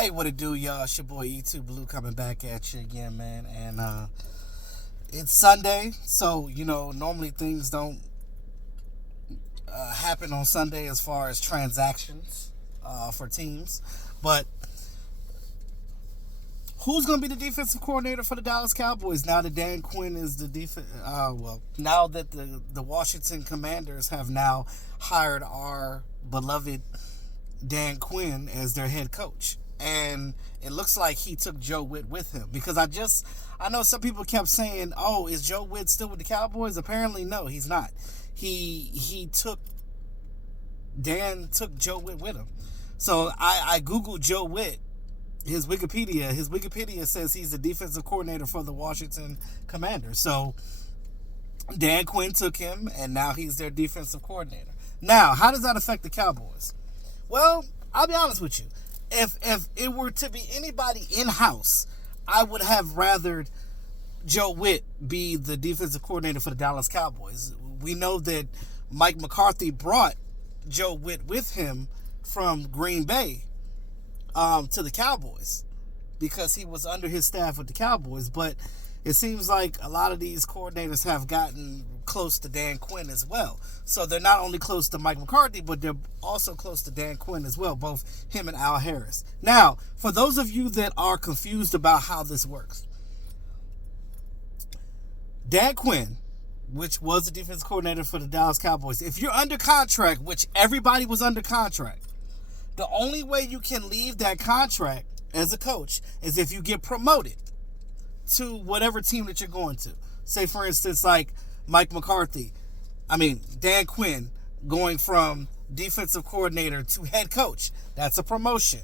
Hey, what it do, y'all? It's your boy E2 Blue coming back at you again, man. And it's Sunday, so normally things don't happen on Sunday as far as transactions for teams. But who's going to be the defensive coordinator for the Dallas Cowboys now that Dan Quinn is the defense? Now that the Washington Commanders have now hired our beloved Dan Quinn as their head coach. And it looks like he took Joe Witt with him, because I know some people kept saying, "Oh, is Joe Witt still with the Cowboys?" Apparently, no, he's not. Dan took Joe Witt with him. So I googled Joe Witt, his Wikipedia says he's the defensive coordinator for the Washington Commanders. So Dan Quinn took him, and now he's their defensive coordinator. Now, how does that affect the Cowboys? Well, I'll be honest with you. If it were to be anybody in-house, I would have rathered Joe Witt be the defensive coordinator for the Dallas Cowboys. We know that Mike McCarthy brought Joe Witt with him from Green Bay to the Cowboys because he was under his staff with the Cowboys. But it seems like a lot of these coordinators have gotten close to Dan Quinn as well. So they're not only close to Mike McCarthy, but they're also close to Dan Quinn as well, both him and Al Harris. Now, for those of you that are confused about how this works, Dan Quinn, which was the defensive coordinator for the Dallas Cowboys, if you're under contract, which everybody was under contract, the only way you can leave that contract as a coach is if you get promoted to whatever team that you're going to. Say, for instance, like Dan Quinn going from defensive coordinator to head coach. That's a promotion.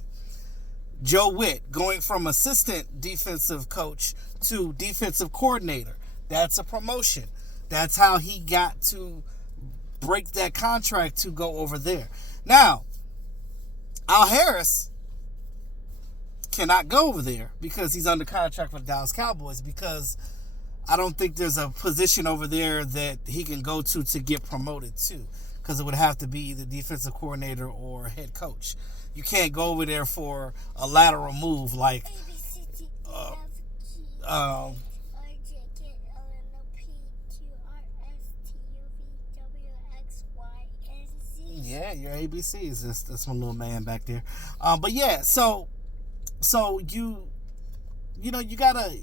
Joe Witt going from assistant defensive coach to defensive coordinator. That's a promotion. That's how he got to break that contract to go over there. Now, Al Harris cannot go over there because he's under contract for the Dallas Cowboys, because I don't think there's a position over there that he can go to get promoted to, because it would have to be the defensive coordinator or head coach. You can't go over there for a lateral move like yeah, your ABCs. That's my little man back there. But yeah, so you gotta.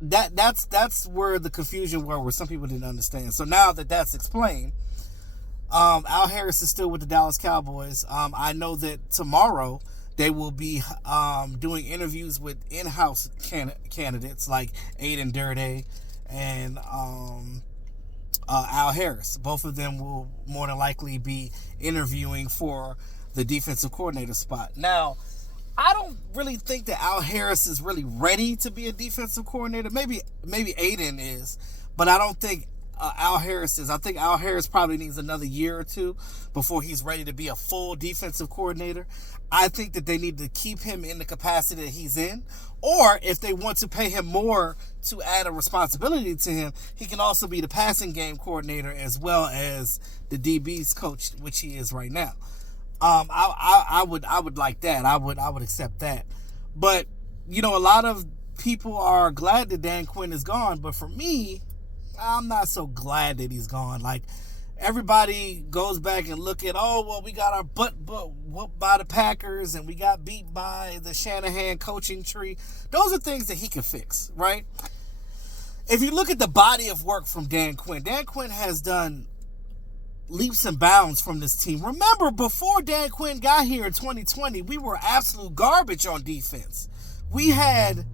That's where the confusion where some people didn't understand. So now that that's explained, Al Harris is still with the Dallas Cowboys. I know that tomorrow they will be doing interviews with in-house candidates like Aiden Durde and Al Harris. Both of them will more than likely be interviewing for the defensive coordinator spot. Now, I don't really think that Al Harris is really ready to be a defensive coordinator. Maybe Aiden is, but I don't think Al Harris is. I think Al Harris probably needs another year or two before he's ready to be a full defensive coordinator. I think that they need to keep him in the capacity that he's in, or if they want to pay him more to add a responsibility to him, he can also be the passing game coordinator as well as the DB's coach, which he is right now. I would like that. I would accept that. But a lot of people are glad that Dan Quinn is gone. But for me, I'm not so glad that he's gone. Like, everybody goes back and look at, we got our butt whooped by the Packers and we got beat by the Shanahan coaching tree. Those are things that he can fix, right? If you look at the body of work from Dan Quinn has done leaps and bounds from this team. Remember, before Dan Quinn got here in 2020, we were absolute garbage on defense. We had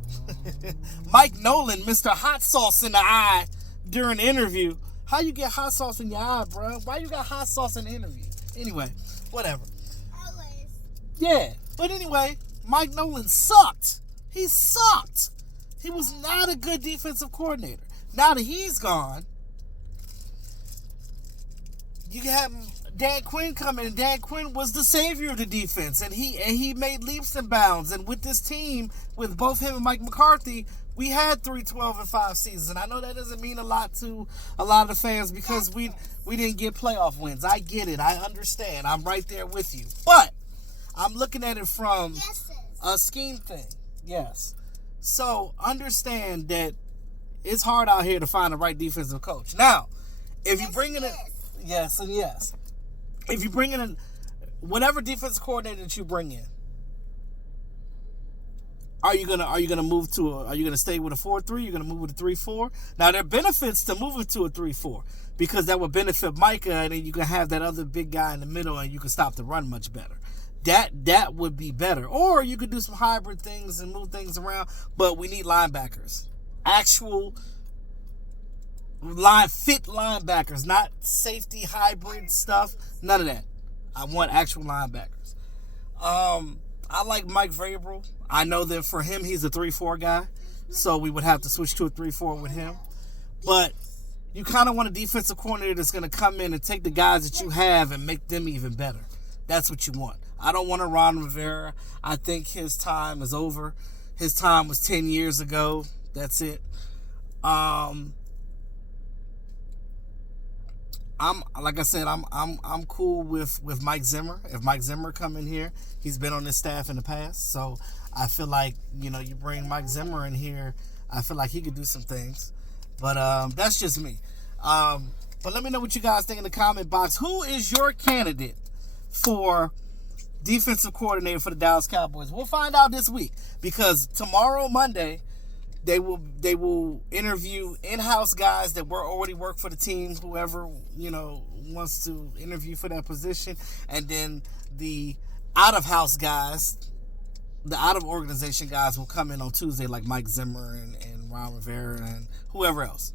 Mike Nolan, Mr. Hot Sauce in the eye during the interview. How you get hot sauce in your eye, bro? Why you got hot sauce in the interview? Anyway, whatever. Yeah, but anyway, Mike Nolan sucked. He sucked. He was not a good defensive coordinator. Now that he's gone, you have Dan Quinn coming, and Dan Quinn was the savior of the defense, and he made leaps and bounds. And with this team, with both him and Mike McCarthy, we had 3-12-5 seasons. And I know that doesn't mean a lot to a lot of the fans because we didn't get playoff wins. I get it. I understand. I'm right there with you. But I'm looking at it from a scheme thing. Yes. So understand that it's hard out here to find the right defensive coach. Now, if you bring in yes and yes, if you bring in whatever defensive coordinator that you bring in, are you gonna move are you gonna stay with a 4-3? You're gonna move with a 3-4? Now there are benefits to moving to a 3-4 because that would benefit Micah, and then you can have that other big guy in the middle, and you can stop the run much better. That would be better. Or you could do some hybrid things and move things around, but we need linebackers, actual fit linebackers, not safety hybrid stuff. None of that. I want actual linebackers. I like Mike Vrabel. I know that for him, he's a 3-4 guy, so we would have to switch to a 3-4 with him. But you kind of want a defensive coordinator that's going to come in and take the guys that you have and make them even better. That's what you want. I don't want a Ron Rivera. I think his time is over. His time was 10 years ago. That's it. I'm like I said, I'm cool with Mike Zimmer. If Mike Zimmer come in here, he's been on this staff in the past, so I feel like, you bring Mike Zimmer in here, I feel like he could do some things. But that's just me. But let me know what you guys think in the comment box. Who is your candidate for defensive coordinator for the Dallas Cowboys? We'll find out this week, because tomorrow, Monday, they will interview in-house guys that already work for the team, whoever wants to interview for that position, and then the out-of-house guys, the out-of-organization guys will come in on Tuesday, like Mike Zimmer and Ron Rivera and whoever else.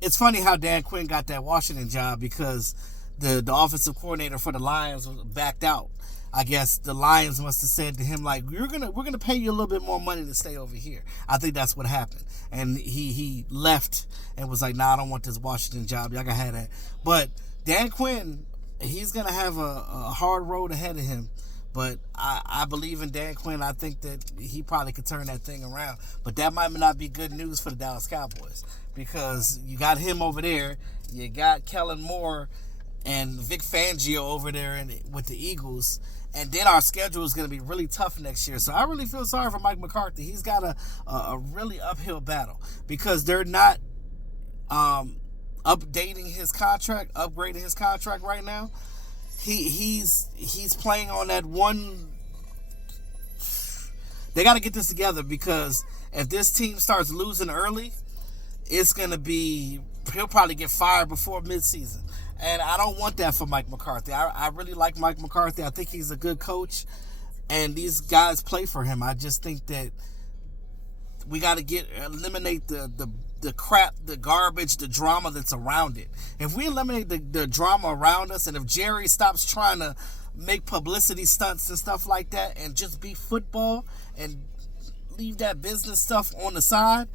It's funny how Dan Quinn got that Washington job, because the offensive coordinator for the Lions was backed out. I guess the Lions must have said to him, like, we're gonna pay you a little bit more money to stay over here. I think that's what happened. And he left and was like, nah, I don't want this Washington job. Y'all gotta have that. But Dan Quinn, he's gonna have a hard road ahead of him. But I believe in Dan Quinn. I think that he probably could turn that thing around. But that might not be good news for the Dallas Cowboys, because you got him over there. You got Kellen Moore and Vic Fangio over there with the Eagles. And then our schedule is going to be really tough next year. So I really feel sorry for Mike McCarthy. He's got a really uphill battle, because they're not upgrading his contract right now. He's playing on that one. They got to get this together, because if this team starts losing early, it's going to be, he'll probably get fired before midseason. And I don't want that for Mike McCarthy. I really like Mike McCarthy. I think he's a good coach, and these guys play for him. I just think that we got to eliminate the crap, the garbage, the drama that's around it. If we eliminate the drama around us, and if Jerry stops trying to make publicity stunts and stuff like that, and just be football and leave that business stuff on the side.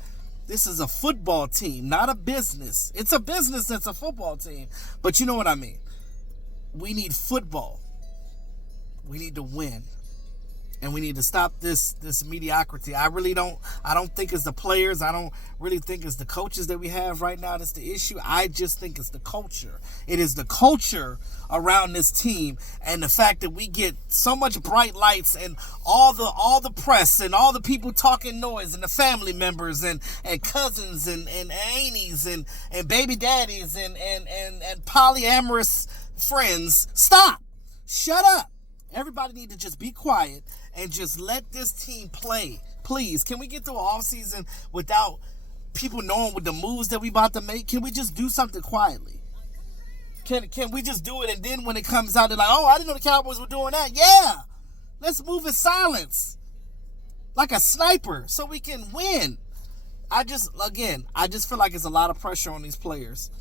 This is a football team, not a business. It's a business that's a football team. But you know what I mean. We need football. We need to win. And we need to stop this mediocrity. I don't think it's the players. I don't really think it's the coaches that we have right now that's the issue. I just think it's the culture. It is the culture around this team, and the fact that we get so much bright lights, and all the press, and all the people talking noise, and the family members, and cousins, and aunties, and baby daddies, and polyamorous friends. Stop. Shut up. Everybody need to just be quiet and just let this team play. Please, can we get through an offseason without people knowing what the moves that we about to make? Can we just do something quietly? Can we just do it, and then when it comes out, they're like, oh, I didn't know the Cowboys were doing that. Yeah, let's move in silence, like a sniper, so we can win. I just feel like it's a lot of pressure on these players,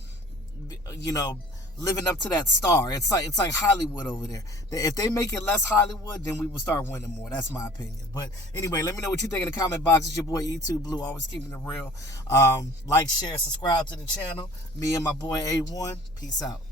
living up to that star. It's like Hollywood over there. If they make it less Hollywood, then we will start winning more. That's my opinion. But anyway, let me know what you think in the comment box. It's your boy E2 Blue, always keeping it real. Like, share, subscribe to the channel. Me and my boy A1. Peace out.